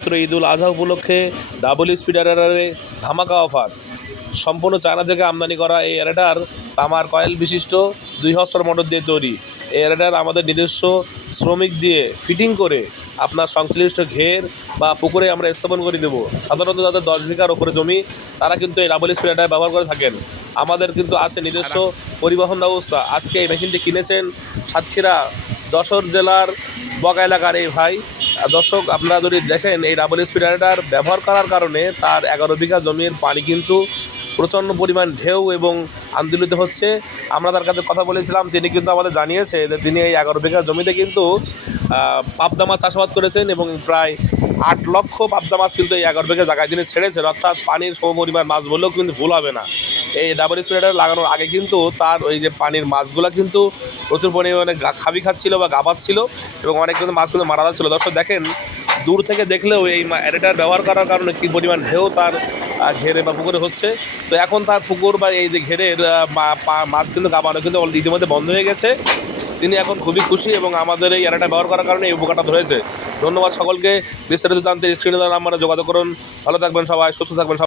মাত্র ঈদুল আজহা উপলক্ষে double speed এরারে ধামাকা অফার। সম্পূর্ণ চায়না থেকে আমদানি করা এই এরাটার তামার কয়েল বিশিষ্ট দুই হস্তর মোটর দিয়ে তৈরি। এই এরাটার আমাদের নিজস্ব শ্রমিক দিয়ে ফিটিং করে আপনার সংশ্লিষ্ট ঘের বা পুকুরে আমরা স্থাপন করে দেবো। সাধারণত যাদের দশ বিঘার ওপরে জমি, তারা কিন্তু এই ডাবল স্পিড এরাটার ব্যবহার করে থাকেন। আমাদের কিন্তু আছে নিজস্ব পরিবহন ব্যবস্থা। আজকে এই মেশিনটি কিনেছেন সাতক্ষীরা যশোর জেলার বগা এলাকার এই ভাই। দর্শক আপনারা যদি দেখেন এই ডাবল স্পিডারটার ব্যবহার করার কারণে তার এগারো বিঘা জমির পানি কিন্তু প্রচণ্ড পরিমাণ ঢেউ এবং আন্দোলিত হচ্ছে। আমরা তার কাছে কথা বলেছিলাম তিনি কিন্তু আমাদের জানিয়েছে যে তিনি এই এগারো বিঘা জমিতে কিন্তু আহ, পাবদা মাছ চাষাবাদ করেছেন এবং প্রায় আট লক্ষ পাবদা মাছ কিন্তু এই এগারো বিঘা জায়গায় তিনি ছেড়েছেন। অর্থাৎ পানির সমপরিমাণ মাছ বললেও কিন্তু ভুল হবে না। এই ডাবল স্প্রেডার লাগানোর আগে কিন্তু তার ওই যে পানির মাছগুলো কিন্তু প্রচুর পরিমাণে খাবি খাচ্ছিল বা গাবাচ্ছিল এবং অনেক কিন্তু মাছ কিন্তু মারা যাচ্ছিল। দর্শক, দেখেন, দূর থেকে দেখলেও এই অ্যারেটার ব্যবহার করার কারণে কী পরিমাণ ঢেউ তার ঘেরে বা পুকুরে হচ্ছে। তো এখন তার পুকুর বা এই যে ঘেরের মাছ কিন্তু গাবানো কিন্তু ইতিমধ্যে বন্ধ হয়ে গেছে। তিনি এখন খুবই খুশি এবং আমাদের এই অ্যারেটা ব্যবহার করার কারণে এই উপকারটা ধরেছে। ধন্যবাদ সকলকে। বিস্তারিত জানতে স্ক্রিনে আমরা যোগাযোগ করুন। ভালো থাকবেন সবাই, সুস্থ থাকবেন